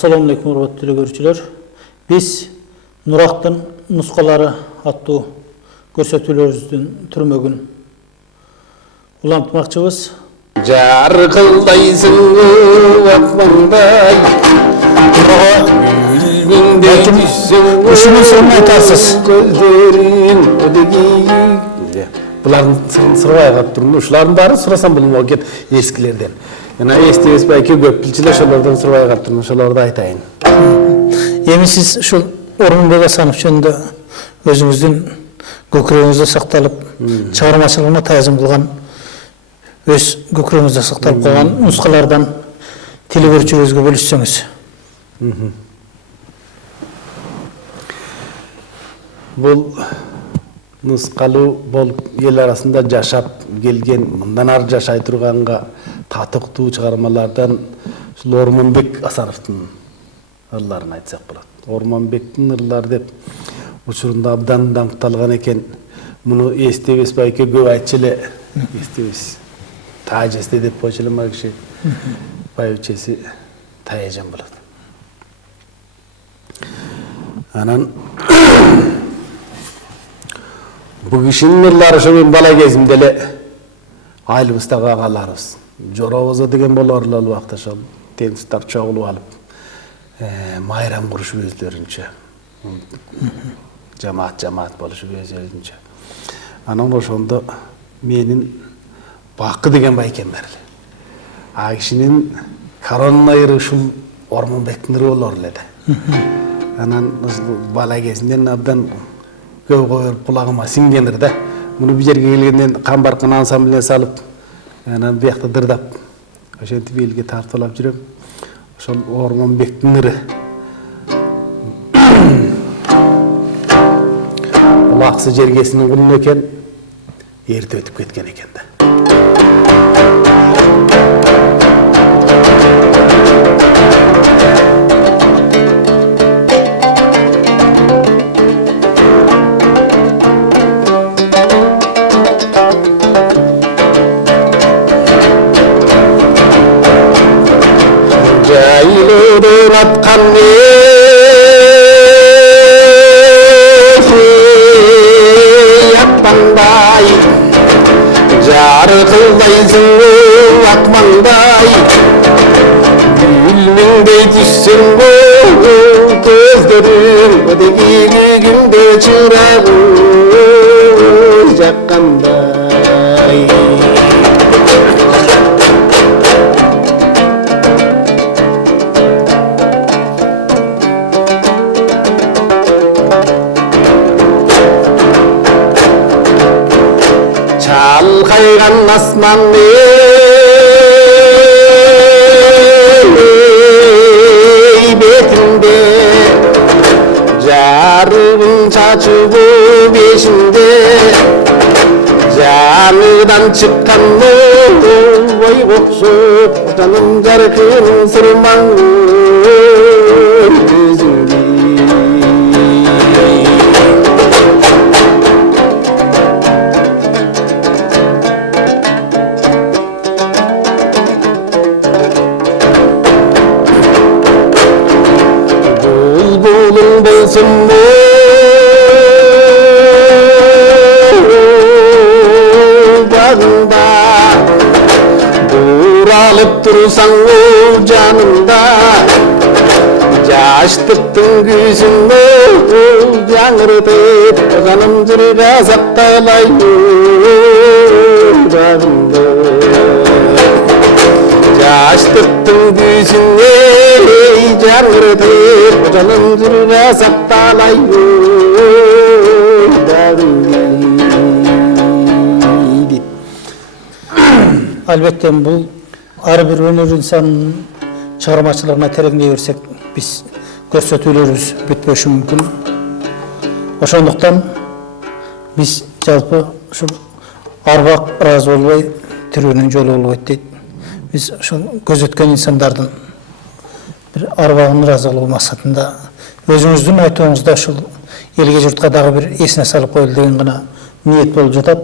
Assalamu alaikum урматтуу көрүүчүлөр. Biz Nuraktын nускалары аттуу көрсөтүүлөрүбүздүн түрмөгүн улантмакчыбыз. Жаркылдайсың акмаңдай, Ушуну сен айтасыз. Көздөрүң өдөгөй. Булардын сырбай калып турмун. Ушулардын баары сурасам булмок экен эскилерден. Жана эстебес байке көп билчилер ошолордон сырбай калып турмун. Ошолорду айтайын. Эми сиз ушул Ормонбек Асанов жөнүндө өзүңүздүн көкүрөгүңүздө сакталып, чыгармачылыгына таазим кылган, өз көкүрөгүңүздө сакталып калган нускалардан тили көрүүчүбүзгө бөлүшсөңүз. Бул нускалуу болуп эл арасында жашап келген, мындан ары жашай турганга татыктуу чыгармалардан ушул Ормонбек Асановдун ырларын айтсак болот. Ормонбектин ырлары деп учурунда абдан даңкталган экен. Муну эстебес байке көп айтчу эле. Эстебес. Таажесте деп койчу эле мына киши. Байбичеси Таяжан болот. Анан бу кишинин ырлары ошо мен бала кезимде эле айылыбыздагы агаларыбыз жоробозо деген болорлу ал убакта ошол тентустар чогулуп алып майрам курушуп өздөрүнчө жамаат болушуп өздөрүнчө. Анан ошондо менин Бакы деген байкем бар эле. А кишинин коронный ыры ушул Ормонбектин ыры болор эле да. Анан бала кезимден абдан көп коюп кулагыма сиңген ыр да. Муну бу жерге келгенден камбаркын ансамблине салып, анан биякта дырдап, ошентип элге тартуулап жүрөм. Ошол Ормонбектин ыры. Бул аксы жергесинин кулу экен, эрте өтүп кеткен экен да. Jaylıdır atkan yapmanday, jarıkıldaysın akmanday, gülmündey düşsün bu gözlerim, ödeki günde çırağım yakkanday. Çalkaygan asman betimde, jarımın çaçı bu beşimde, canıdan çıkan vay koksup, canım jarkın sırman gözümde. Bulsun mu bağında, duralıp dursan o canında, yaştıktın yüzünü yanırtıp, canım zırga saktalayır bağında. Yaştıktın yüzünü yanırtıp, canım zırga saktalayır bağında. Albatta bu ар бир өнөр инсанынын чыгармачылыгына тереңдей берсек, биз көрсөтүүлөрүбүз бүтпөшү мүмкүн. Ошондуктан биз жалпы ушул арбак ыраазы болбой, тирүүнүн жолу болбойт дейт. Биз ошол көзөткөн инсандардын бир арбагын ыраазы кылуу максатында өзүңүздүн айтууңузда ушул элге журтка дагы бир эсине салып коелу деген гана ниет болуп жатат.